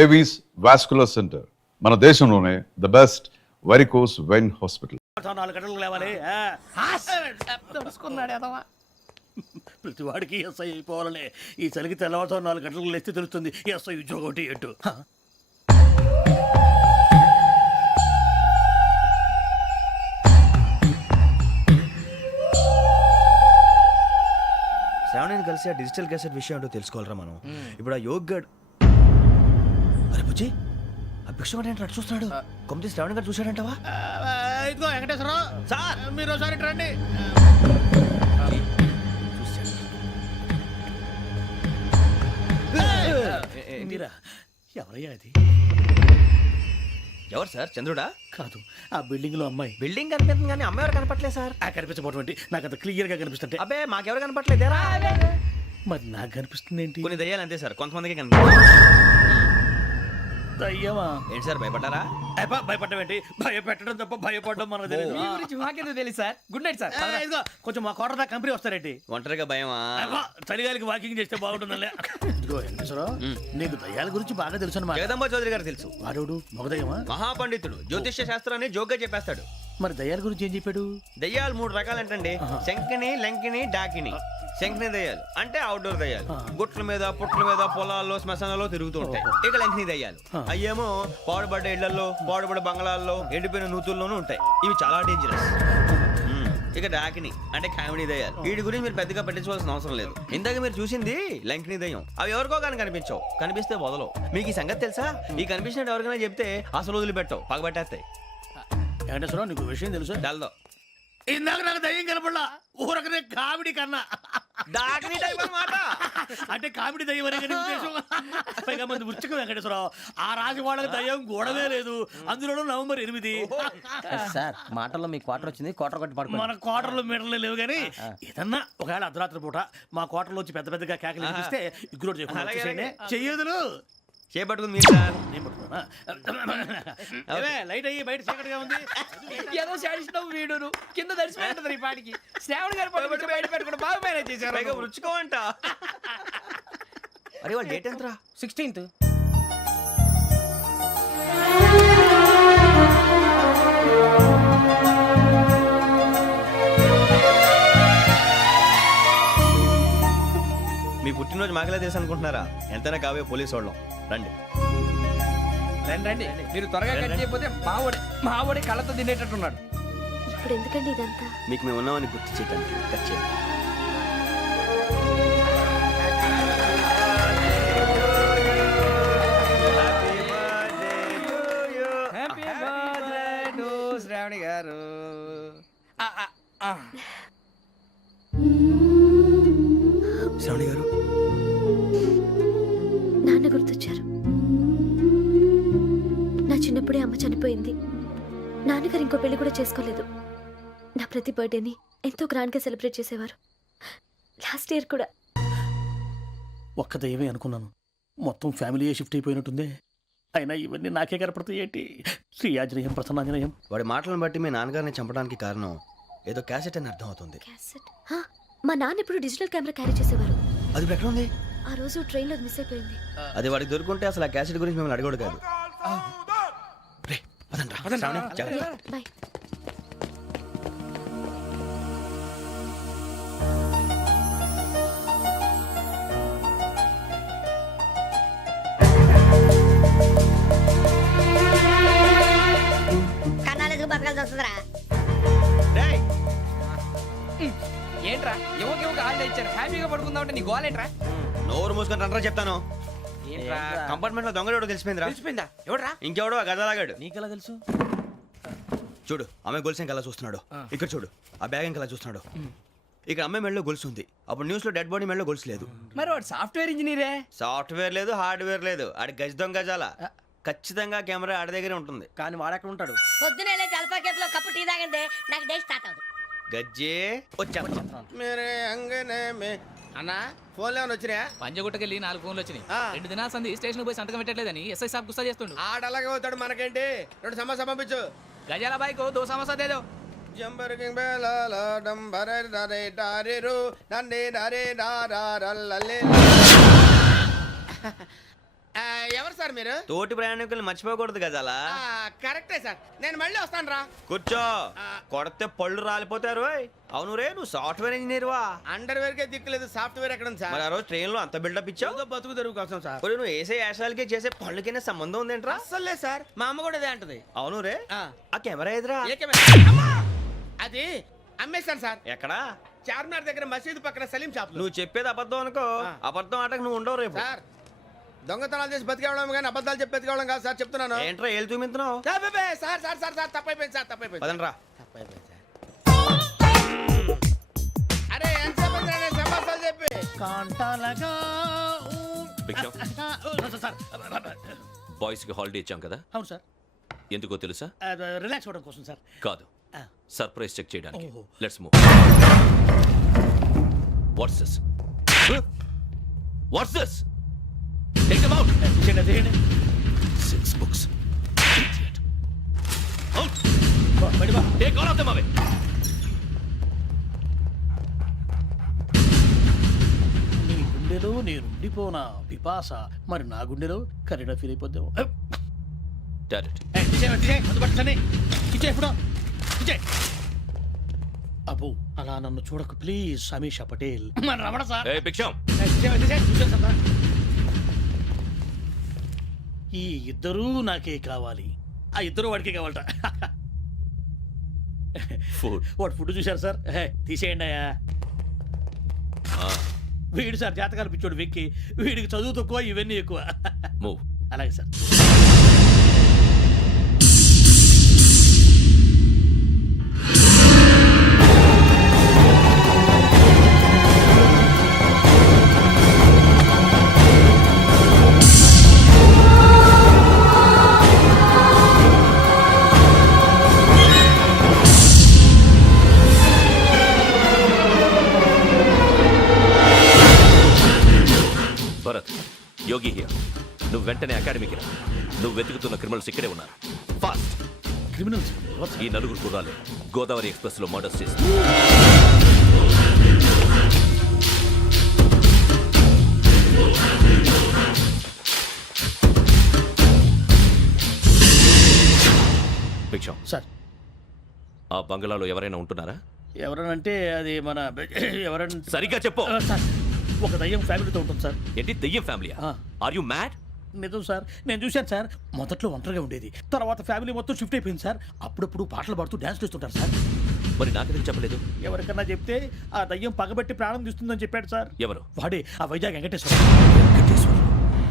Avis vascular centre మన దేశంలోనే the best varicose vein hospital. 4 గంటలకు లేవాలి. ప్రతి వాడికి ఎస్ఐ అయిపోవాలని ఈ చలికి తెల్లవారుతో 4 గంటలకు లేస్తే తెలుస్తుంది ఎస్ఐ ఉద్యోగం ఒకటి ఎటు. శ్రావణిని కలిసి ఆ డిజిటల్ క్యాసెట్ విషయం ఏంటో తెలుసుకోవాలరా మనం. ఇప్పుడు ఆ యోగ్ గడ్ అరే బుజ్జి ఆ భిక్షగాడు ఏంటో అటు చూస్తున్నాడు. కొమ్మతి శ్రావణి గారు చూశాడంటావా? ఇదిగో వెంకటేశ్వరరావు సార్, మీరు ఒకసారి రండి. మీరా ఎవరయ్యా అది? ఎవరు సార్? చంద్రుడా? కాదు, ఆ బిల్డింగ్ లో అమ్మాయి. బిల్డింగ్ కనిపిస్తుంది కానీ అమ్మాయి ఎవరు కనపట్లేదు సార్. కనిపించబోటువంటి నాకు అంత క్లియర్ గా కనిపిస్తుంటే. అబ్బే మాకెవరు కనపట్లేదేరా? మరి నాకు కనిపిస్తుంది ఏంటి? కొన్ని దయ్యాలు అంతే సార్, కొంతమందికి కనిపిస్తుంది. దయ్యమా? ఏంటి సార్ భయపడ్డారా? భయపడడం ఏంటి? భయపెట్టడం తప్ప భయపడడం మనకు తెలియదు. మీ గురించి మాకెందుకు తెలుసు సార్. Good night sir. ఇదిగో కొంచెం మా కోట దాకా కంపెనీ వస్తారేంటి? ఒంటరిగా భయమా? చలిగాలికి వాకింగ్ చేస్తే బాగుంటుందిలే. ఇదిగో వెంకటేశ్వరరావు, నీకు దయ్యాల గురించి బాగా తెలుసు అన్నమాట. జగదంబ చౌదరి గారు తెలుసు. వాడోడు మగదయ్యమా? మహాపండితుడు, జ్యోతిష్య శాస్త్రాన్ని జోగ్గా చెప్పేస్తాడు. మరి దయ్యాల గురించి ఏం చెప్పాడు? దయ్యాలు 3 రకాలంటండి. శంకిని, లంకిని, డాకిని. శంకిని దయ్యాలు అంటే అవుట్డోర్ దయ్యాలు, గుట్ల మీద పుట్ల మీద పొలాల్లో శ్మశానాల్లో తిరుగుతూ ఉంటాయి. ఇక లంకిని దయ్యాలు అయ్యేమో పాడుబడ్డ ఇళ్లలో, పాడుబడ్డ బంగ్లాల్లో, ఎండిపోయిన నూతుల్లోనూ ఉంటాయి. ఇవి చాలా డేంజరస్. ఇక డాకిని అంటే కామెడీ దయ్యాలు. వీటి గురించి మీరు పెద్దగా పట్టించుకోవాల్సిన అవసరం లేదు. ఇందాక మీరు చూసింది లంకిని దయ్యం. అవి ఎవరికో కానీ కనిపించవు, కనిపిస్తే వదలవు. మీకు ఈ సంగతి తెలుసా? ఈ కనిపించినట్టు ఎవరికైనా చెప్తే అసలు వదిలిపెట్టవు, పగబట్టేస్తాయి. వెంకటేశ్వరరావు, నీకు విషయం తెలుసు? డల్దో ఇందాక నాకు దయ్యం కనపడలా, ఊరకనే కామెడీ కన్నా. డాకిని టైప్ అన్నమాట. అంటే కామెడీ దయ్యం అనే ఉద్దేశం. పైగా మంది ఉచ్చకం వెంకటేశ్వరరావు. ఆ రాజు వాళ్ళకి దయ్యం గొడవే లేదు. అందులోనూ నవంబర్ 8. సార్ మాటల్లో మీ క్వార్టర్ వచ్చింది, క్వార్టర్ కొట్టి పడుకో. మన క్వార్టర్లో మీటర్లు లేవు కానీ ఏదన్నా ఒకవేళ అర్ధరాత్రి పూట మా క్వార్టర్లో వచ్చి పెద్ద పెద్దగా కేకలు వినిపిస్తే ఇగ్గురు చెయ్యదులు చేపట్టుకుంది మీరు సార్. నేను పట్టుకున్నా. లైట్ అయ్యి బయట చీకటిగా ఉంది. ఏదో శాడిస్తావు వీడును కింద దర్శనం ఈ పాటికి. శ్రావణ్ గారు పట్టుబట్టి బయట పెట్టుకుంటే బాగా మేనేజ్ చేశారు. రుచుకోవంట. అరే వాళ్ళ డేట్ ఎంతరా? 16th. మీ పుట్టినరోజు మాకలే తెలుసు అనుకుంటున్నారా? ఎంతైనా కావే పోలీసు వాళ్ళం. రండి రండి. మీరు త్వరగా కట్ చేయకపోతే మావోడి కళ్ళతో తినేటట్టున్నాడు. ఇప్పుడు ఎందుకండి ఇదంతా? మీకు మేము ఉన్నామని గుర్తు చేయడానికి కట్ చేయండి. హ్యాపీ బర్త్డే టు శ్రావణి గారు. శ్రావణి గారు, నాన్న గుర్తొచ్చారు. నా చిన్నప్పుడే అమ్మ చనిపోయింది. నాన్నగారు ఇంకో పెళ్లి కూడా చేసుకోలేదు. నా ప్రతి బర్త్డేని ఎంతో గ్రాండ్గా సెలబ్రేట్ చేసేవారు. లాస్ట్ ఇయర్ కూడా. ఒక్క దయ్యమే అనుకున్నాను, మొత్తం ఫ్యామిలీ షిఫ్ట్ అయిపోయినట్టుంది. అయినా ఇవన్నీ నాకే కనపడతాయి ఏంటి? శ్రీయాజనయం ప్రసన్నాంజనయం. వాడి మాటలను బట్టి మీ నాన్నగారిని చంపడానికి కారణం ఏదో క్యాసెట్ అని అర్థం అవుతుంది. క్యాసెట్? మా నాన్న ఎప్పుడు డిజిటల్ కెమెరా క్యారీ చేసేవారు. అది ఎక్కడ ఉంది? ఆ రోజు ట్రైన్లో మిస్ అయిపోయింది. అది వాడికి దొరుకుంటే అసలు ఆ క్యాసెట్ గురించి మిమ్మల్ని అడగడు కాదు. బాయ్. ఏంట్రా ఎవరికి ఆళ్ళు ఇచ్చారు? హ్యాపీగా పడుకుందాం అంటే నీ గోలేంట్రా? నోరు మూసుకొని రండ్రా చెప్తాను. ఏంట్రా కంపార్ట్మెంట్ లో దొంగడు తెలిసిపోయిందిరా. తెలిసిపోయిందా? ఎవడ్రా? ఇంకెవడో ఆ గదలాగాడు. నీకెలా తెలుసు? చూడు, ఆమె గొలుసు ఇంకలా చూస్తున్నాడు. ఇక్కడ చూడు, ఆ బ్యాగ్ ఇంకలా చూస్తున్నాడు. ఇక్కడ అమ్మాయి మెడలో గొలుసు ఉంది. అప్పుడు న్యూస్ లో డెడ్ బాడీ మెడలో గొలుసు లేదు. మరి వాడు సాఫ్ట్వేర్ ఇంజనీరే. సాఫ్ట్వేర్ లేదు, హార్డ్వేర్ లేదు. ఆడి గజ దొంగ గజాల. ఖచ్చితంగా కెమెరా ఆడి దగ్గరే ఉంటుంది. కానీ వాడెక్కడ ఉంటాడు? పొద్దునే జలపా కేఫ్లో కప్పు టీ తాగండి, నాకు డే స్టార్ట్ అవుతుంది. గజ్జే వచ్చా అన్నా ఫోన్లో వచ్చినా? పంజగుట్టకెళ్ళి 4 ఫోన్లు వచ్చినాయి. 2 దినాల సంది స్టేషన్ పోయి సంతకం పెట్టలేదని ఎస్ఐ సాబ్ గుస్తా చేస్తుండు. ఆడలాగే పోతాడు, మనకేంటి? 2 సమస్య పంపించు. గజాల బైక్ 2 సమస్య దేదో. జంబరకింగ్ బేలాల డంబరే డరే డారిరు నన్నే డరే డారల్లలే. ఎవరు సార్ మీరు? తోటి ప్రయాణికుల్ని మర్చిపోకూడదు గజాల. కరెక్టే సార్, నేను మళ్ళీ వస్తాను రా. కూర్చో, కొడితే పళ్ళు రాలిపోతారు. అవును రే, నువ్వు సాఫ్ట్వేర్ ఇంజనీర్ వా? అండర్వేర్ కే దిక్కులేదు, సాఫ్ట్వేర్ ఎక్కడ ఉంది సార్? మరి ఆ రోజు ట్రైన్ లో అంత బిల్డప్ ఇచ్చావు. ఏదో బతుకు తెరుగు కోసం సార్. మరి నువ్వు వేసే యాశాలకి చేసే పళ్ళకైనా సంబంధం ఉందేంట్రా? అస్సలు లేదు సార్, మా అమ్మ కూడా అదే అంటది. అవును రే, ఆ. ఆ కెమెరా ఎదురా ఏ కెమెరా? అమ్మా! అది అమ్మేశాను సార్. ఎక్కడా? చార్మినార్ దగ్గర మసీదు పక్కన సలీం షాప్ లో. నువ్వు చెప్పేది అబద్ధం అనుకో, ఆ. అబద్ధం ఆటకు నువ్వు ఉండవు రేపు. సార్ దొంగతనాలు చేసి బతికేవడం కానీ అబద్ధాలు చెప్పి బతికేవడం కాదు సార్, చెప్తున్నాను. ఏంట్రా ఏళ్ళు చూపించినావు? Sir sir sir sir sir తప్పైపోయింది సార్, తప్పైపోయింది. పదండ్రా. తప్పైపోయింది సార్. అరే ఎంతసేపు అయిందిరా నేను సమాసాలు చెప్పి? కాంటాలగా భిక్షం, సార్ బాయ్స్ కి హాలిడే ఇచ్చాం కదా, అవును సార్, ఎందుకో తెలుసా? రిలాక్స్ అవ్వడం కోసం సార్. కాదు, సర్ప్రైజ్ చెక్ చేయడానికి. ఓహో. Let's move. What's this? What's this? Take them out. తీయండి. 6 books. Idiot. Out. బయట బా. Take all of them away. నీ గుండెలో నేనుండిపోనా పిపాస, మరి నా గుండెలో కరీడా ఫీల్ అయిపోద్దాము. Direct. అబ్బో అలా నన్ను చూడకు ప్లీజ్, సమీషా పటేల్. మన రమణ సార్. Hey, భిక్షం. ఈ ఇద్దరూ నాకే కావాలి, ఆ ఇద్దరు వాడికే కావాలట. Food. వాడు ఫుడ్ చూశారు సార్, తీసేయండి అయ్యా. వీడు సార్ జాతకాలు పిచ్చోడు వెక్కి, వీడికి చదువు తక్కువ ఇవన్నీ ఎక్కువ. Move. అలాగే సార్. Bharat, Yogi here. నువ్వు వెంటనే అకాడమీకి రా. నువ్వు వెతుకుతున్న క్రిమినల్స్ ఇక్కడే ఉన్నారు. ఫాస్ట్. క్రిమినల్స్ ఈ నలుగురు కుర్రాళ్ళు గోదావరి ఎక్స్ప్రెస్ లో మర్డర్స్ చేసి భిక్షం, సార్. ఆ బంగ్లాలో ఎవరైనా ఉంటున్నారా? ఎవరనంటే అది మన ఎవరంటే సరిగ్గా చెప్పు. సార్, ఒక దయ్యం ఫ్యామిలీతో ఉంటుంది సార్. ఏంటి దెయ్యం ఫ్యామిలీ? ఆ. Are you mad? నిజం సార్, నేను చూశాను సార్. మొదట్లో ఒంటరిగా ఉండేది, తర్వాత ఫ్యామిలీ మొత్తం షిఫ్ట్ అయిపోయింది సార్. అప్పుడప్పుడు పాటలు పాడుతూ డ్యాన్స్ చేస్తుంటారు సార్. మరి నాకెందుకు చెప్పలేదు? ఎవరికన్నా చెప్తే ఆ దయ్యం పగబెట్టి ప్రాణం తీస్తుందని చెప్పాడు సార్. ఎవరు? వాడే ఆ వైజాగ్ వెంకటేశ్వర.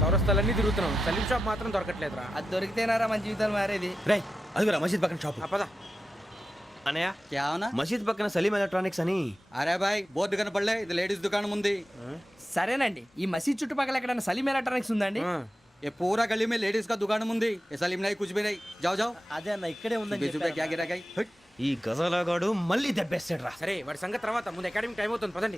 చౌరస్తాలన్నీ తిరుగుతున్నాం, సలీం షాప్ మాత్రం దొరకట్లేదురా. అది దొరికితేనారా మన జీవితాలు మారేది. రే అదిగురా మసీద్ పక్కన షాప్. పద. అనయ్య, क्या होना? మసీద్ పక్కన సలీం ఎలక్ట్రానిక్స్ అని. अरे भाई बोर्ड కనపడలే, ఇది లేడీస్ దుకాణం ఉంది. సరేనండి, ఈ మసీద్ చుట్టుపక్కల ఎక్కడైనా సలీం ఎలక్ట్రానిక్స్ ఉందండి? ये पूरा गली में लेडीज का दुकान मुंदी, ये सलीम नहीं कुछ भी नहीं. जाओ जाओ. అదే అన్న ఇక్కడే ఉందని 20 रुपए क्या गिरा गई? ఈ గజాలగాడు మళ్ళీ దెబ్బేస్తాడు రా. సరే వాడి సంగతి తర్వాత, ముందు అకాడమిక్ టైం అవుతుంది, పదండి.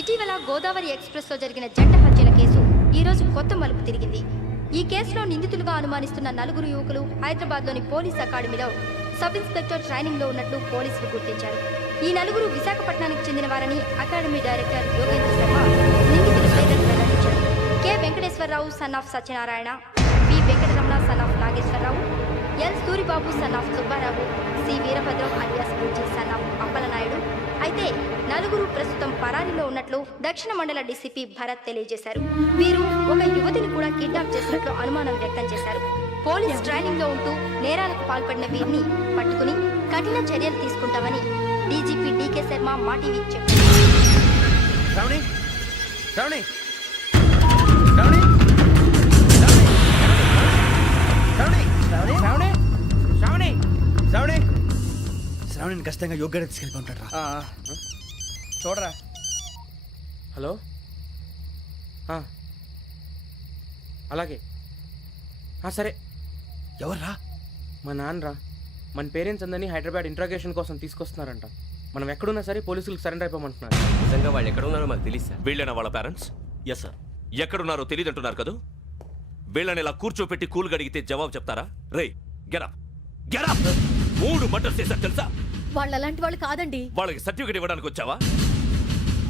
ఇటీవల గోదావరి ఎక్స్ప్రెస్లో జరిగిన జంట హత్యల కేసు ఈ రోజు కొత్త మలుపు తిరిగింది. ఈ కేసులో నిందితులుగా అనుమానిస్తున్న నలుగురు యువకులు హైదరాబాద్లోని పోలీస్ అకాడమీలో సబ్ ఇన్స్పెక్టర్ ట్రైనింగ్లో ఉన్నట్లు పోలీసులు గుర్తించారు. ఈ నలుగురు విశాఖపట్నానికి చెందిన వారని అకాడమీ డైరెక్టర్ యోగేంద్ర శర్మ నిందితుల పేర్లను వెల్లడించారు. K Venkateswararao son of Satyanarayana, P Venkataramana son of Nageswararao, L Suribabu son of Subbarao, C Veerabhadram alias Bujji son of Appalanaidu. అయితే నలుగురు ప్రస్తుతం పరారీలో ఉన్నట్లు దక్షిణ మండల డీసీపీ భరత్ తెలియజేశారు. వీరు ఒక యువతిని కూడా కిడ్నాప్ చేసినట్లు అనుమానం వ్యక్తం చేశారు. పోలీస్ ట్రైనింగ్ లో ఉంటూ నేరాలకు పాల్పడిన వీరిని పట్టుకుని కఠిన చర్యలు తీసుకుంటామని డీజీపీ డీకే శర్మ మా టీవీకి చెప్పారు. శ్రావణి శ్రావణి శ్రావణి శ్రావణి శ్రావణి శ్రావణి శ్రావణి శ్రావణి శ్రావణిని ఖచ్చితంగా యోగ్యత తీసుకెళ్ళి ఉంటాడు రా. చూడరా. హలో అలాగే సరే. ఎవర్రా? మా నాన్నరా. మన పేరెంట్స్ అందరినీ హైదరాబాద్ ఇంట్రాగేషన్ కోసం తీసుకొస్తున్నారంట. మనం ఎక్కడున్నా సరే పోలీసులకు సరెండర్ అయిపోమంటున్నారు. నిజంగా వాళ్ళు ఎక్కడ ఉన్నారో మాకు తెలియదు సార్. వీళ్ళైనా వాళ్ళ పేరెంట్స్? Yes sir. ఎక్కడున్నారో తెలియదంటున్నారు కదా, వీళ్ళని ఇలా కూర్చోపెట్టి కూల్ గడిగితే జవాబు చెప్తారా? రే గెటప్ గెటప్. 3 మర్డర్స్ చేశారు తెలుసా? వాళ్ళు అలాంటి వాళ్ళు కాదండి. వాళ్ళకి సర్టిఫికేట్ ఇవ్వడానికి వచ్చావా?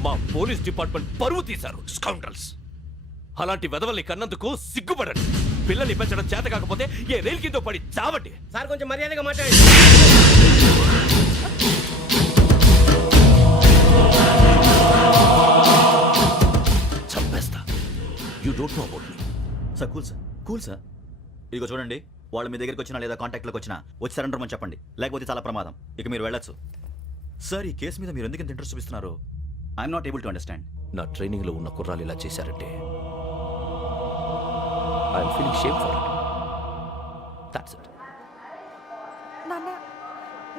మా పోలీస్ డిపార్ట్మెంట్ పరువు తీశారు స్కౌండ్రల్స్. అలాంటి వెధవల్ని కన్నందుకు సిగ్గుపడండి. పిల్లల్ని పెంచడం చేత కాకపోతే ఏ రైలు కింద పడి చావండి. సార్ కొంచెం మర్యాదగా మాట్లాడండి. చంపేస్తా. You don't know about me. Sir cool sir. ఇదిగో చూడండి, వాళ్ళు మీ దగ్గరికి వచ్చినా లేదా కాంటాక్ట్లోకి వచ్చినా వచ్చి సరెండర్ అని చెప్పండి, లేకపోతే చాలా ప్రమాదం. ఇక మీరు వెళ్ళొచ్చు. సార్, ఈ కేసు మీద మీరు ఎందుకు ఇంత ఇంట్రెస్ట్ చూపిస్తున్నారు? I'm not able to understand. నా ట్రైనింగ్ లో ఉన్న కుర్రాలు ఇలా చేశారంటే I'm feeling shame for it. That's it. నాన్న,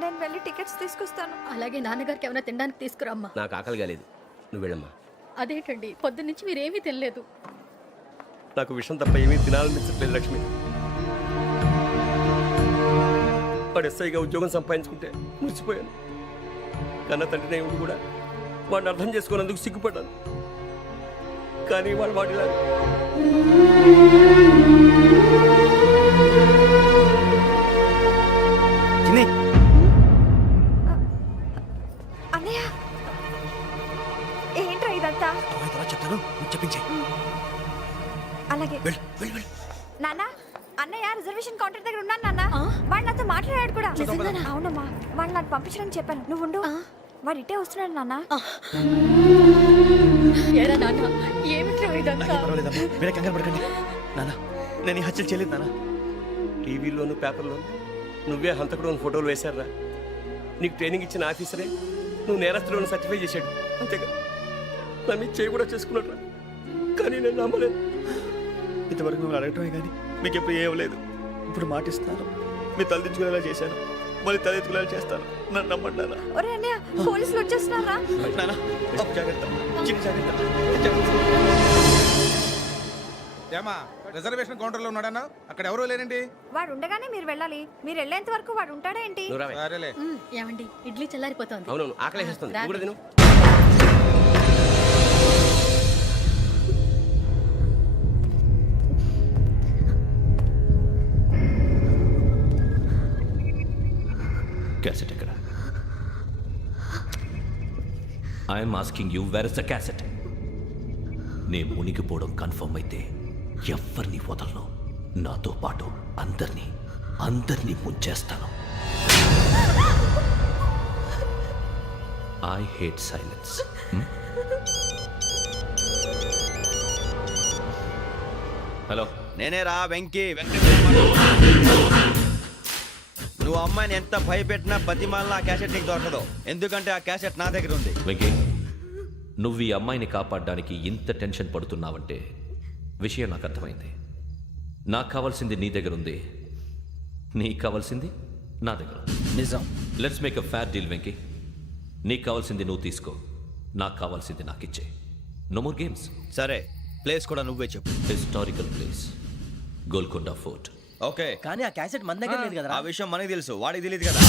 నేను వెళ్ళి టికెట్స్ తీసుకొస్తాను. అలాగే నాన్నగారికి ఏమైనా తినడానికి తీసుకురమ్మా. నాకు ఆకలి కాలేదు, నువ్వు వెళ్ళమ్మా. అదేంటండి, పొద్దున్నుంచి మీరేమీ తినలేదు. నాకు విషయం తప్ప ఏమీ తినాలనిపించట్లేదు లక్ష్మి. వాడు ఎస్ఐగా ఉద్యోగం సంపాదించుకుంటే మురిసిపోయాను. కన్న తండ్రినే ఉండి కూడా వాడిని అర్థం చేసుకున్నందుకు సిగ్గుపడ్డాను. కానీ వాడిలా అన్నయ్య, ఏంట్రా ఇదంతా? చెప్తాను, చెప్పించే. అలాగే నాన్న, అన్నయ్య రిజర్వేషన్ కౌంటర్ దగ్గర ఉన్నాను నాన్న. వాడు నాతో మాట్లాడాడు కూడా. అవునమ్మా, వాడు నాకు పంపించడానికి చెప్పాను. నువ్వు ఉండు, వాడు ఇటే వస్తున్నాడు నాన్న. మీరే కంగారు పడకండి నాన్న. నేను ఈ హత్యలు చేయలేదు నాన్న. టీవీలోను పేపర్లోను నువ్వే హంతకుడు ఫోటోలు వేశారా? నీకు ట్రైనింగ్ ఇచ్చిన ఆఫీసరే నువ్వు నేరస్తులను సర్టిఫై చేశాడు. అంతేగా నా మీద చేయి కూడా చేసుకున్నట్రా. కానీ నేను నమ్మలేదు. ఇంతవరకు మిమ్మల్ని అడగటమే కానీ మీకు ఎప్పుడు ఏమలేదు. ఇప్పుడు మాటిస్తాను, మీ తలదించుకునేలా చేశాను, మళ్ళీ తలెత్తుకునేలా చేస్తాను. నన్ను నమ్మండి నాన్న. ఒరే అన్నయ్య, పోలీసులు వచ్చేస్తున్నారా? నాన్న జాగ్రత్త, చిన్న జాగ్రత్త. ఏమా రిజర్వేషన్ కౌంటర్ లో ఉన్నాడన్నా? అక్కడ ఎవరూ లేనండి. వాడు ఉండగానే మీరు వెళ్ళాలి. మీరు వెళ్ళేంత వరకు వాడు ఉంటాడా ఏంటి? సరేలే. ఏమండి, ఇడ్లీ చల్లారిపోతుంది. అవును, ఆకలి వేస్తుంది. నువ్వు కూడా తిను. క్యాసెట్ ఎక్కడ? I'm asking you, where is the cassette? నే మునిగిపోవడం కన్ఫర్మ్ అయితే ఎవరిని వదలను. నాతో పాటు అందరినీ ముంచేస్తాను. I hate silence. హలో, నేనేరా వెంకీ. నువ్వు అమ్మాయిని ఎంత భయపెట్టినా బతిమాలినా ఆ క్యాసెట్ నీకు దొరకదు. ఎందుకంటే ఆ క్యాసెట్ నా దగ్గర ఉంది. వెంకీ, నువ్వు ఈ అమ్మాయిని కాపాడడానికి ఇంత టెన్షన్ పడుతున్నావంటే విషయం నాకు అర్థమైంది. నాకు కావాల్సింది నీ దగ్గర ఉంది, నీకు కావాల్సింది నా దగ్గర. నిజం. Let's make a fair deal Venky. నీకు కావాల్సింది నువ్వు తీసుకో, నాకు కావాల్సింది నాకు ఇచ్చే. No more games. సరే, ప్లేస్ కూడా నువ్వే చెప్పు. Historical place, Golconda fort. Okay, కానీ ఆ క్యాసెట్ మన దగ్గర లేదు కదా. ఆ విషయం మనకి తెలుసు, వాడికి తెలియదు కదా.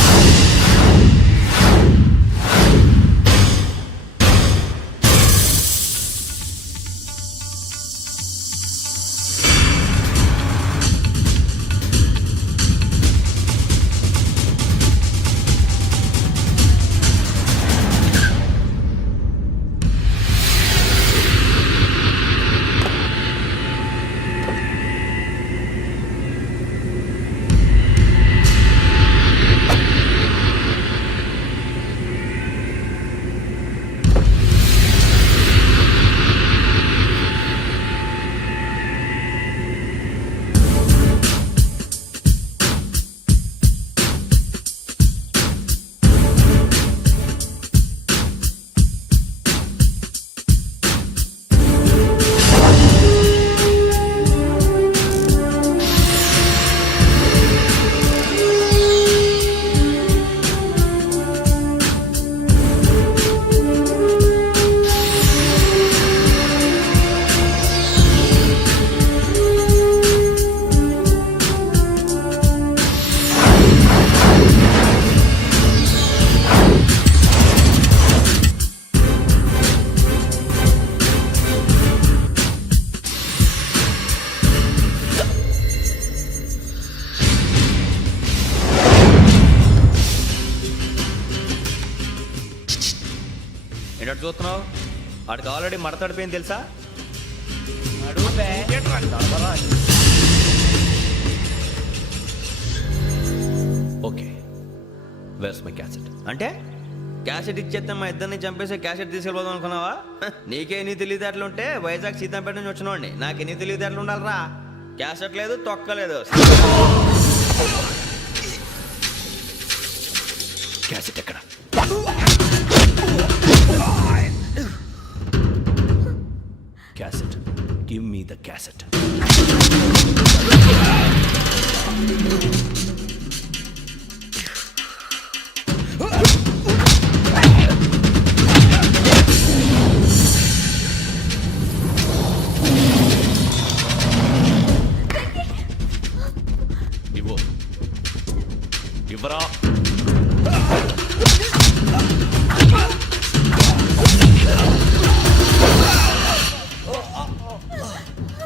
చూస్తున్నావు? వాడికి ఆల్రెడీ మడతడిపోయింది తెలుసా? Okay, where's my cassette? అంటే క్యాసెట్ ఇచ్చేస్తే మా ఇద్దరిని చంపేసి క్యాసెట్ తీసుకెళ్ళిపోదాం అనుకున్నావా? నీకే ఎన్ని తెలివితేటలు ఉంటే వైజాగ్ సీతంపేట నుంచి వచ్చినోడిని నాకు ఎన్ని తెలివితేటలు ఉండాలిరా? క్యాసెట్ లేదు, తొక్కలేదు. క్యాసెట్ ఎక్కడ? Cassette, give me the cassette. ఇవ్వు, ఇవ్వరా.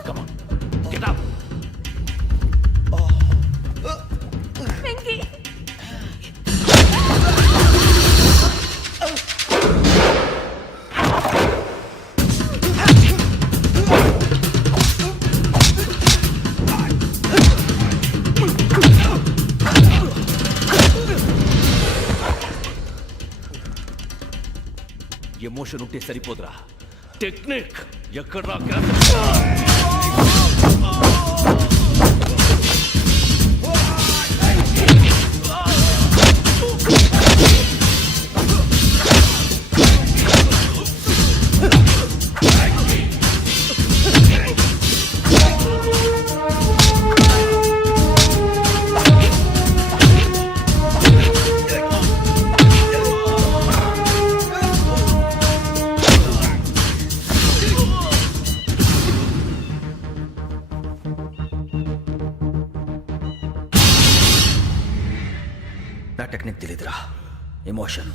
Come on, get up. Emotion ఉంటే సరిపోదురా, టెక్నిక్ ఎక్కడ్రా? నా టెక్నిక్ తెలీదురా, ఎమోషన్.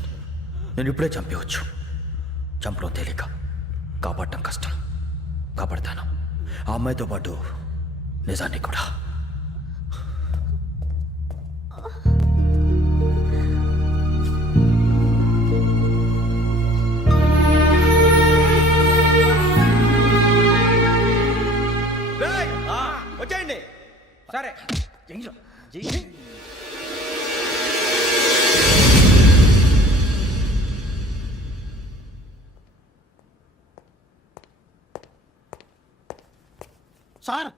నేను ఇప్పుడే చంపేవచ్చు. చంపడం తేలిక, కాపాడటం కష్టం. కాపాడతాను ఆ అమ్మాయితో పాటు నిజాన్ని కూడా. వచ్చేయండి. సరే, సార్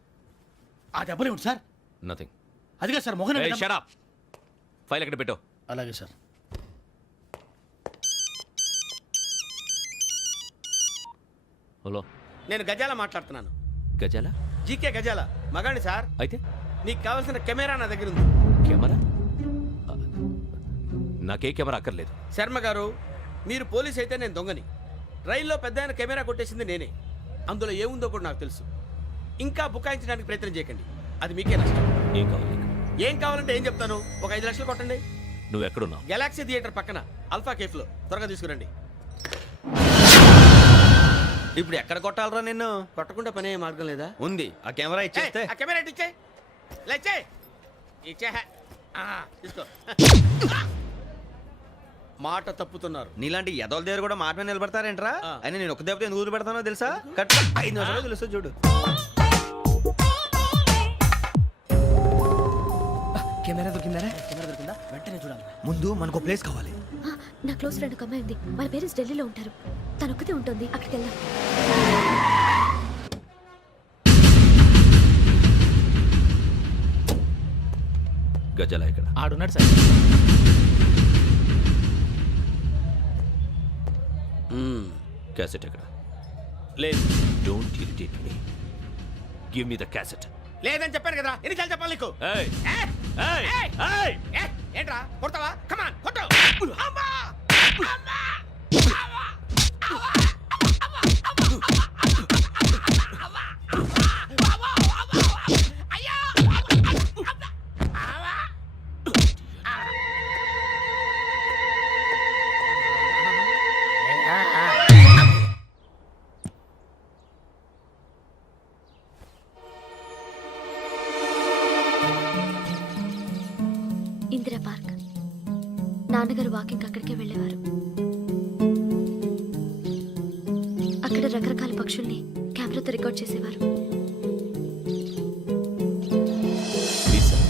ఆ దెబ్బలేమిటి సార్? నథింగ్. అదిగా sir Mohan. Shut up. File ఎక్కడ పెట్టు? అలాగే సార్. హలో, నేను గజాల మాట్లాడుతున్నాను. గజాల? జీకే గజాల మగాండి సార్. అయితే నీకు కావాల్సిన కెమెరా నా దగ్గర ఉంది. కెమెరా? నాకే కెమెరా అక్కర్లేదు. శర్మ గారు, మీరు పోలీస్ అయితే నేను దొంగని. రైల్లో పెద్ద ఆయన కెమెరా కొట్టేసింది నేనే. అందులో ఏముందో కూడా నాకు తెలుసు. ఇంకా బుకాయించడానికి ప్రయత్నం చేయకండి, అది మీకే నష్టం. ఏం కావాలి? ఏం కావాలంటే ఏం చెప్తాను. ఒక 5 లక్షలు కొట్టండి. నువ్వు ఎక్కడున్నావు? గెలాక్సీ థియేటర్ పక్కన అల్ఫా కేఫ్లో. త్వరగా తీసుకురండి. ఇప్పుడు ఎక్కడ కొట్టాలరా నిన్ను? కొట్టకుండా పనే మార్గం లేదా? ఉంది. ఆ కెమెరా ఇచ్చేస్తే. ఆ కెమెరా ఇచ్చే లేచే ఇచ్చే. తీసుకో. మాట తప్పుతున్నారు. నీలాంటి ఎదల దగ్గర కూడా మాట మీద నిలబడతారేంట్రా? అయినా నేను ఒక దెబ్బతో ఎందుకు ఊరు పెడతానో తెలుసా? కట్ 5 నిమిషాలు తెలుసు చూడు. కెమెరా దొరికిందా? కెమెరా దొరికిందా? వెంటనే చూడాలి. ముందు మనకు ప్లేస్ కావాలి. నా క్లోజ్ ఫ్రెండ్ ఒక అమ్మాయి ఉంది. వాళ్ళ పేరెంట్స్ ఢిల్లీలో ఉంటారు. తను ఒక్కతే ఉంటుంది. అక్కడికి వెళ్దాం. గజాల ఇక్కడ ఆడున్నాడు సార్. క్యాసెట్ ఎక్కడ? లేదు. Don't irritate me. Give me the cassette. లేదని చెప్పాను కదా, ఎన్నిసార్లు చెప్పాలి నీకు? ఏయ్ ఏయ్ ఏయ్! ఏంట్రా కొడతావా? కమాన్ కొట్టు. అమ్మా! అమ్మా! ఇందిరా పార్క్. నాన్నగారు వాకింగ్ అక్కడికే వెళ్ళేవారు. రకరకాల పక్షుల్ని కెమెరాతో రికార్డ్ చేసేవారు. ప్లీజ్ సార్,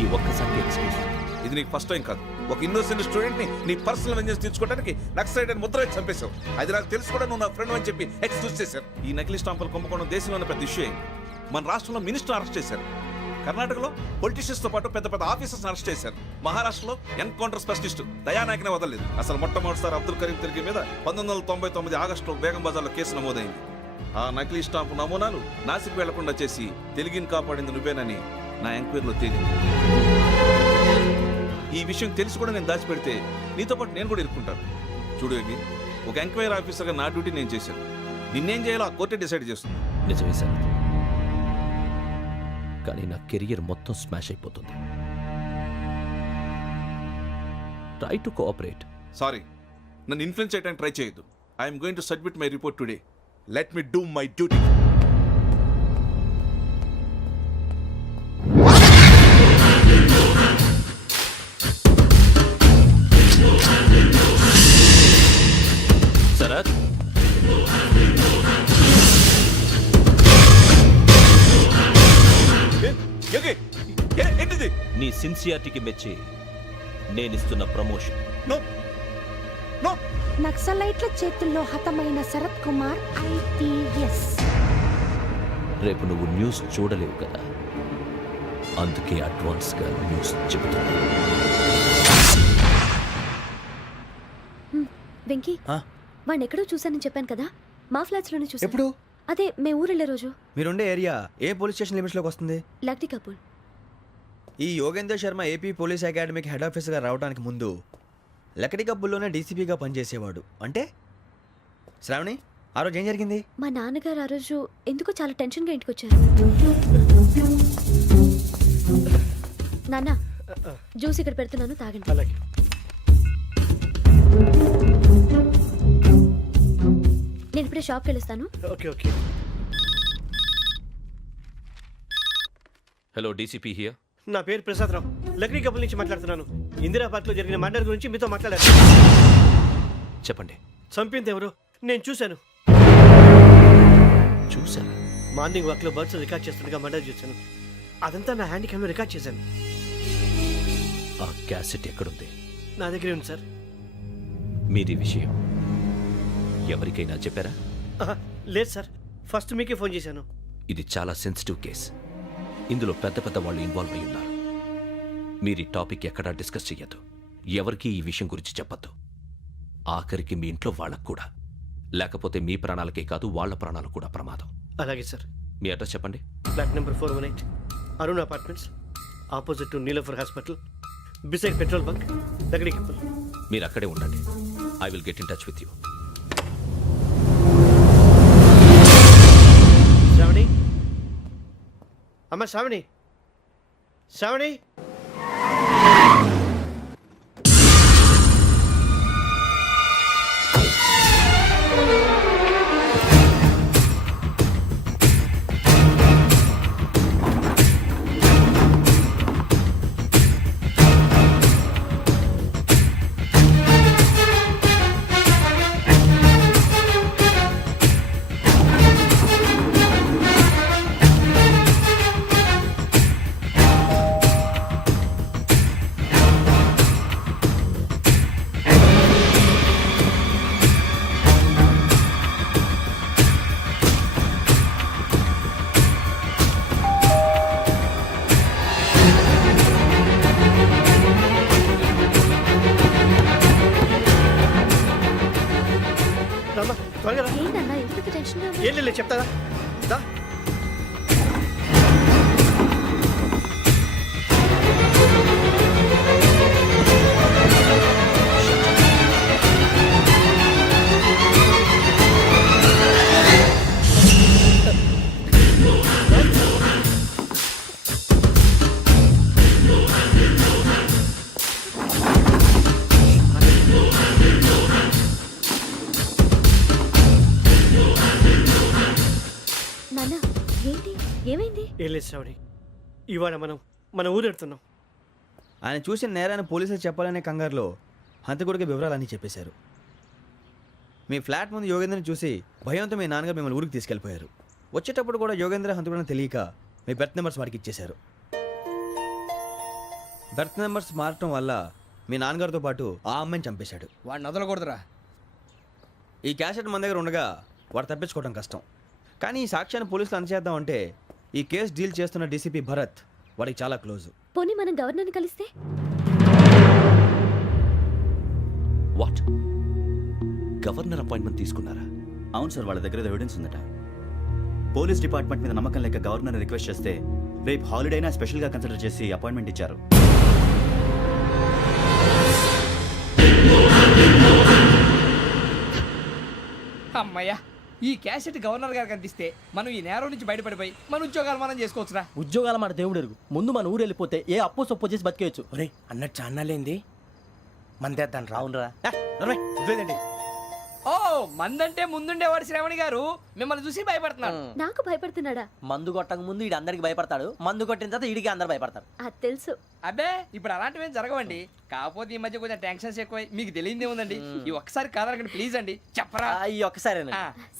ఈ ఒక్కసారికి ఎక్స్క్యూజ్. ఇది నీకు ఫస్ట్ టైం కాదు. ఒక ఇన్నోసెంట్ స్టూడెంట్ ని నీ పర్సనల్ వెంజెన్స్ తీర్చుకోవడానికి నక్సలైట్ అని ముద్ర వేసి చంపేశావు. అది నాకు తెలుసు కూడా నువ్వు నా ఫ్రెండ్ అని చెప్పి ఎక్స్క్యూజ్ చేశారు. ఈ నకిలీ స్టాంపులు కుంభకోణం దేశంలో ఉన్న పెద్ద ఇష్యూ అయింది. మన రాష్ట్రంలో మినిస్టర్ అరెస్ట్ చేశారు. కర్ణాటకలో పొలిటీషియన్స్ తో పాటు పెద్ద పెద్ద ఆఫీసర్స్ అరెస్ట్ చేశారు. మహారాష్ట్రలో ఎన్కౌంటర్ స్పెషలిస్ట్ దయానాయకనే వదలలేదు. అసలు మొట్టమొదటిసారి అబ్దుల్ కరీం తిరిగి మీద 1999 ఆగస్టులో బేగం బజార్లో కేసు నమోదైంది. ఆ నకిలీ స్టాంపు నమూనాలు నాసిక్ వెళ్లకుండా చేసి తెలుగుని కాపాడింది నువ్వేనని నా ఎంక్వైరీలో తేలింది. ఈ విషయం తెలిసి కూడా నేను దాచిపెడితే నీతో పాటు నేను కూడా ఇరుక్కుంటాను. చూడు యోగి, ఒక ఎంక్వైరీ ఆఫీసర్గా నా డ్యూటీ నేను చేశాను. నిన్నేం చేయాలో ఆ కోర్టే డిసైడ్ చేస్తుంది. నిజమే సార్, కానీ నా కెరియర్ మొత్తం స్మాష్ అయిపోతుంది. Try to cooperate. సారీ, నన్ను ఇన్ఫ్లుయెన్స్ చేయడానికి ట్రై చేయొద్దు. I'm going to submit my report today. Let me do my duty. Sharath, ఏంటిది? నీ సిన్సియారిటీకి మెచ్చి నేనిస్తున్న ప్రమోషన్. No no. నక్సలైట్ల చేతుల్లో హతమైన శరత్ కుమార్ ఐపీఎస్. రేపు నువ్వు న్యూస్ చూడలేవు కదా, అందుకే అడ్వాన్స్గా న్యూస్ చెబుతున్నా. వెంకీ, వాడిని ఎక్కడో చూశానని చెప్పాను కదా, మా ఫ్లాట్స్ లోనే చూసాను. ఎప్పుడు? అదే మేము ఊరెళ్ళే రోజు. మీరుండే ఏరియా ఏ పోలీస్ స్టేషన్ లిమిట్స్ లోకి వస్తుంది? లక్టీ కపూర్. ఈ యోగేందర్ శర్మ ఏపీ పోలీస్ అకాడమీకి హెడ్ ఆఫీసర్గా రావడానికి ముందు లకడి కబ్బుల్లోనే డీసీపీగా పనిచేసేవాడు. అంటే శ్రావణి, ఆ రోజు ఏం జరిగింది? మా నాన్నగారు ఆ రోజు ఎందుకో చాలా టెన్షన్గా ఇంటికి వచ్చారు. నాన్న, జ్యూస్ ఇక్కడ పెడుతున్నాను, తాగండి. అలాగే. నేను ఇప్పుడే షాప్కి వెళ్ళొస్తాను. Okay okay. Hello, DCP here. నా పేరు ప్రసాదరావు, లక్డీ కపుల్ నుంచి మాట్లాడుతున్నాను. ఇందిరా పార్క్లో జరిగిన మర్డర్ గురించి మీతో మాట్లాడారు. చెప్పండి. చంపింది ఎవరు? నేను చూశాను. చూసారా? మార్నింగ్ వాక్లో బర్డ్స్ రికార్డ్ చేస్తుండగా మర్డర్ చూశాను. అదంతా నా హ్యాండ్ క్యామ్లో రికార్డ్ చేశాను. ఆ క్యాసెట్ ఎక్కడుంది? నా దగ్గరే ఉంది సార్. మీది విషయం ఎవరికైనా చెప్పారా? లేదు సార్, ఫస్ట్ మీకే ఫోన్ చేశాను. ఇది చాలా సెన్సిటివ్ కేస్. ఇందులో పెద్ద పెద్ద వాళ్ళు ఇన్వాల్వ్ అయి ఉన్నారు. మీరు ఈ టాపిక్ ఎక్కడా డిస్కస్ చెయ్యొద్దు. ఎవరికి ఈ విషయం గురించి చెప్పొద్దు. ఆఖరికి మీ ఇంట్లో వాళ్ళకు కూడా. లేకపోతే మీ ప్రాణాలకే కాదు, వాళ్ళ ప్రాణాలు కూడా ప్రమాదం. అలాగే సార్. మీ అడ్రస్ చెప్పండి. Flat number 418, Arun apartments, opposite to Niloufer hospital, beside petrol bunk, Lakdikapul. మీరు అక్కడే ఉండండి. I will get in touch with you. Shravani, అమ్మ శ్రావణి, శ్రావణి. రమ్మా, త్వరగా రా. ఏంటన్నా ఎందుకు టెన్షన్గా ఉన్నావు? ఏం లేదు, చెప్తారా? దా. నాన్న, ఏంటి, ఏమైంది? ఏం లేదు శ్రావణి, ఇవాళ మనం మన ఊరు వెళ్తున్నాం. ఆయన చూసిన నేరాన్ని పోలీసులు చెప్పాలనే కంగారులో హంతకుడికి వివరాలన్నీ చెప్పేశారు. మీ ఫ్లాట్ ముందు యోగేంద్రని చూసి భయంతో మీ నాన్నగారు మిమ్మల్ని ఊరికి తీసుకెళ్ళిపోయారు. వచ్చేటప్పుడు కూడా యోగేంద్ర హంతకుడని తెలియక మీ బెర్త్ నెంబర్స్ వాడికి ఇచ్చేశారు. బెర్త్ నెంబర్స్ మారటం వల్ల మీ నాన్నగారితో పాటు ఆ అమ్మాయిని చంపేశాడు. వాడిని వదలకూడదురా. ఈ క్యాసెట్ మన దగ్గర ఉండగా వాడు తప్పించుకోవడం కష్టం. కానీ ఈ సాక్ష్యాన్ని పోలీసులు అందజేద్దామంటే ఈ కేసు డీల్ చేస్తున్న డీసీపీ భరత్ వాడికి చాలా క్లోజ్. పోనీ మనం గవర్నర్ని కలిస్తే? వాట్? గవర్నర్ అపాయింట్మెంట్ తీసుకున్నారా? అవును సార్, వాళ్ళ దగ్గర ఎవిడెన్స్ ఉందట. పోలీస్ డిపార్ట్మెంట్ మీద నమ్మకం లేక గవర్నర్ రిక్వెస్ట్ చేస్తే రేపు హాలిడేనా స్పెషల్గా కన్సిడర్ చేసి అపాయింట్మెంట్ ఇచ్చారు. అమ్మయ్యా, ఈ క్యాసెట్ గవర్నర్ గారికి అందిస్తే మనం ఈ నేరం నుంచి బయటపడిపోయి మన ఉద్యోగాలు మనం చేసుకోవచ్చురా. ఉద్యోగాల మాట దేవుడు ఎరుగు. ముందు మన ఊరు వెళ్ళిపోతే ఏ అప్పు సొప్పు చేసి బతికేయచ్చు. ఒరే అన్నట్టు చాన్నాలేంది మందేద్దాం రా. అవునరా? ఓ మందంటే ముందుండేవాడు శ్రావణి గారు మిమ్మల్ని చూసి భయపడుతున్నాడు. నాకు భయపడుతున్నాడా? మందు కొట్టక ముందు ఈడు అందరికి భయపడతాడు, మందు కొట్టిన తర్వాత ఈడికి అందరు భయపడతారు. అది తెలుసు. అబ్బే ఇప్పుడు అలాంటివి ఏం జరగవండి. కాకపోతే ఈ మధ్య కొంచెం టెన్షన్స్ ఎక్కువై మీకు తెలియదే ఉందండి. ఈ ఒక్కసారి కాదనకండి ప్లీజ్ అండి, చెప్పరా. ఈ ఒక్కసారి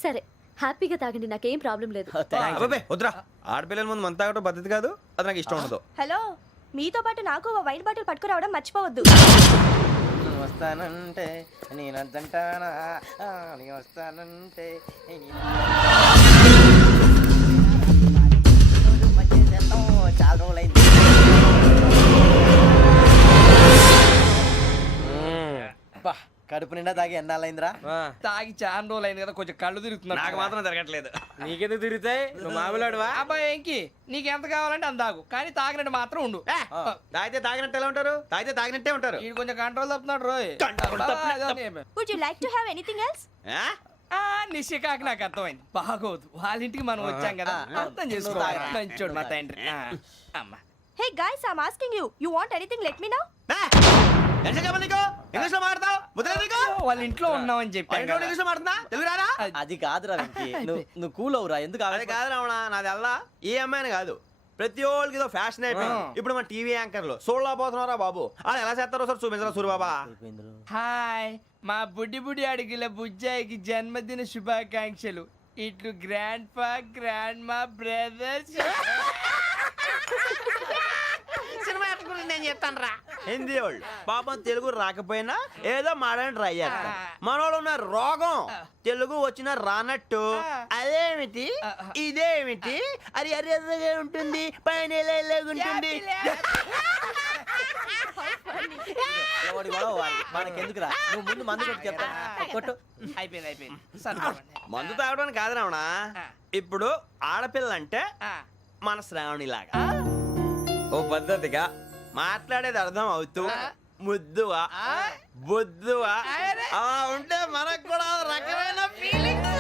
సరే హ్యాపీగా తాగండి, నాకేం ప్రాబ్లం లేదు. అబ్బాబే వద్దురా, ఆడపిల్లల ముందు మన తాగటం పద్ధతి కాదు, అది నాకు ఇష్టం ఉండదు. హలో, మీతో పాటు నాకు ఓ వైన్ బాటిల్ పట్టుకురావడం మర్చిపోవద్దు. వస్తానంటే నేనంటానా, వస్తానంటే చాలా రోజులైంది. కడుపు నిండా తాగి ఎన్నాళ్ళైందిరా? తాగి చాలా రోజులు అయింది కదా, కొంచెం కళ్ళు తిరుగుతున్నా. నాకు మాత్రం జరగట్లేదు. నీకెందుకు తిరుగుతాయి? నువ్వు మామిలాడువా? అబ్బాయి ఏంకి నీకు ఎంత కావాలంటే అంత తాగు, కానీ తాగినట్టు మాత్రం ఉండు. తాగితే తాగినట్టు ఎలా ఉంటారు? తాగితే తాగినట్టే ఉంటారు. వీడు కొంచెం కంట్రోల్ తప్పుతున్నాడు రోయ్. Would you like to have anything else? నిశ్చికాకి నాకు అర్థమైంది. బాగోదు, వాళ్ళ ఇంటికి మనం వచ్చాం కదా, అర్థం చేసుకోవాలి. మంచోడు మా తండ్రి. అమ్మా hey guys, I am asking you, you want anything let me know. English లో మాట్లాడతావు? వాళ్ళ ఇంట్లో ఉన్నామని చెప్పాను. ఇంగ్లీష్ లో మాట్లాడుతున్నా, తెలుగు రాదా? అది కాదురా వెంకీ, నువ్వు కూల్ అవురా. ఎందుకు అది కాదు రావణ, నాది అల్లా ఏ అమ్మాయిని కాదు, ప్రతి ఒళ్ళకి ఇదో ఫ్యాషన్ అయిపోయింది. ఇప్పుడు మన టీవీ యాంకర్లు సోళ్ళ పోతున్నారా బాబు, అది ఎలా చేస్తారో సార్ చూపించరా సూరిబాబా. హాయ్, మా బుడ్డి బుడి అడిగిల బుజ్జాయికి జన్మదిన శుభాకాంక్షలు. ఇట్లు గ్రాండ్ ఫా గ్రాండ్ మా బ్రదర్స్. సినిమా గురించి నేను చెప్తాను రా. హిందీ వాళ్ళు పాపం తెలుగు రాకపోయినా ఏదో మాడని ట్రై చేస్తారు. మనోళ్ళు ఉన్న రోగం తెలుగు వచ్చిన రానట్టు అదేమిటి ఇదేమిటి అది అర్రగా ఉంటుంది, పైన ఉంటుంది. మనకెందుకురా, నువ్వు ముందు మందు కొట్టి చెప్తా. కొట్టు. అయిపోయింది. మందు తాగడానికి కాదు రావణ, ఇప్పుడు ఆడపిల్లంటే మన శ్రావణి లాగా ఓ పద్ధతిగా మాట్లాడేది అర్థం అవుతూ ముద్దువా బొద్దువా అలా ఉంటే మనకు కూడా రకమైన ఫీలింగ్స్.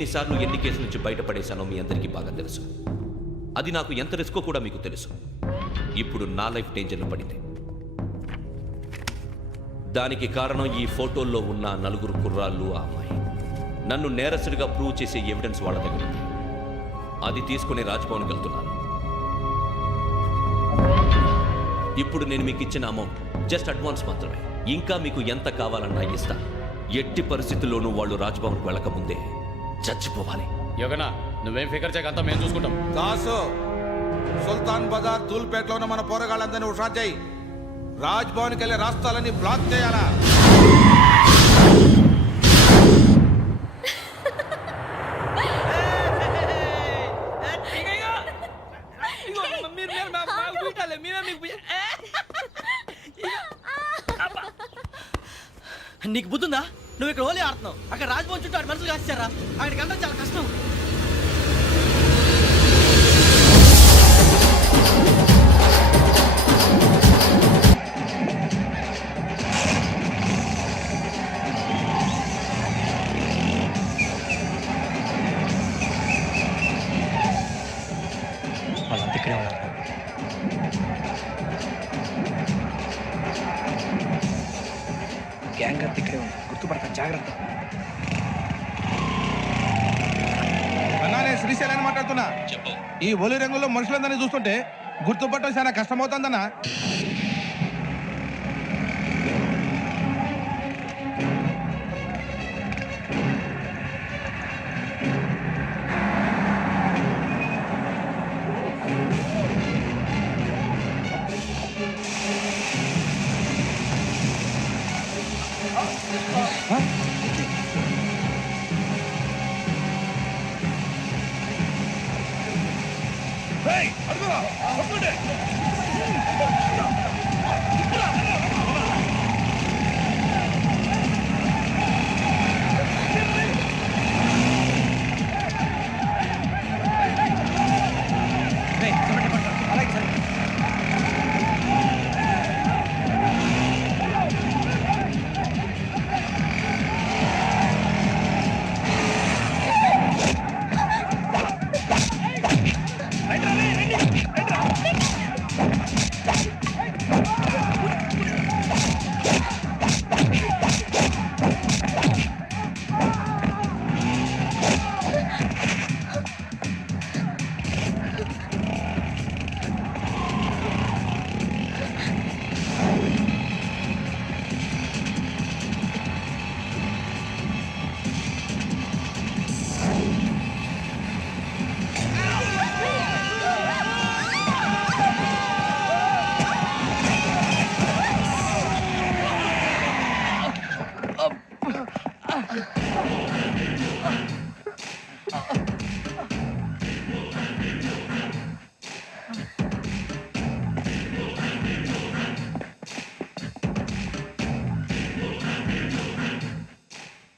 ఎన్నిసార్లు ఎన్ని కేసుల నుంచి బయటపడేశానో మీ అందరికీ బాగా తెలుసు. అది నాకు ఎంత రిస్కో కూడా మీకు తెలుసు. ఇప్పుడు నా లైఫ్ డేంజర్లో పడింది. దానికి కారణం ఈ ఫోటోల్లో ఉన్న 4 కుర్రాళ్ళు, ఆ అమ్మాయి. నన్ను నేరస్తుడిగా ప్రూవ్ చేసే ఎవిడెన్స్ వాళ్ళ దగ్గర ఉంది. అది తీసుకుని రాజ్భవన్కి వెళ్తున్నాను. ఇప్పుడు నేను మీకు ఇచ్చిన అమౌంట్ జస్ట్ అడ్వాన్స్ మాత్రమే. ఇంకా మీకు ఎంత కావాలన్నా ఇస్తా. ఎట్టి పరిస్థితుల్లోనూ వాళ్ళు రాజ్భవన్కి వెళ్ళకముందే చచ్చిపోవాలి. యోగనా నువ్వేం ఫికర్ చేయకంతా మేము చూసుకుంటాం. దాసు, సుల్తాన్ బజార్ తూల్పేటలో ఉన్న మన పోరగాళ్ళందరినీ హుషారు చేయి. రాజ్ భవన్కి వెళ్ళే రాష్ట్రాలన్నీ బ్లాక్ చేయాలా? నీకు బుద్ధుందా? నువ్వు ఇక్కడ హోలీ ఆడుతున్నావు, అక్కడ రాజ్భవన్ చుట్టూ ఆడి మనుషులు కాస్తారా? అక్కడికి వెళ్ళడం చాలా కష్టం. వాళ్ళంతా ఇక్కడే ఉన్నారు. గ్యాంగ్ అంతా ఇక్కడే ఉంది, గుర్తుపడతాను, జాగ్రత్త. అన్నా, నేను శ్రీశైలాన్ని మాట్లాడుతున్నా. ఈ ఒలి రంగుల్లో మనుషులందరినీ చూస్తుంటే గుర్తుపట్టడం చాలా కష్టమవుతుందన్నా.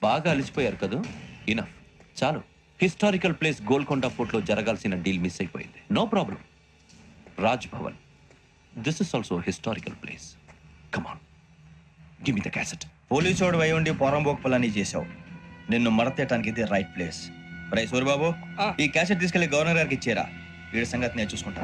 బాగా అలిసిపోయారు కదా? ఇనఫ్, చాలు. హిస్టారికల్ ప్లేస్ గోల్కొండ ఫోర్ట్లో జరగాల్సిన డీల్ మిస్ అయిపోయింది. No problem. Raj Bhavan, this is also historical place. Come on, give me the cassette. పోలీసోడు వై ఉండి పొరంబోక్ పలాని చేసావు. నిన్ను మడతేయటానికి ఇది రైట్ ప్లేస్. రై సూరిబాబు, ఈ క్యాసెట్ తీసుకెళ్లి గవర్నర్ గారికి ఇచ్చేరా. వీడి సంగతి నేను చూసుకుంటా.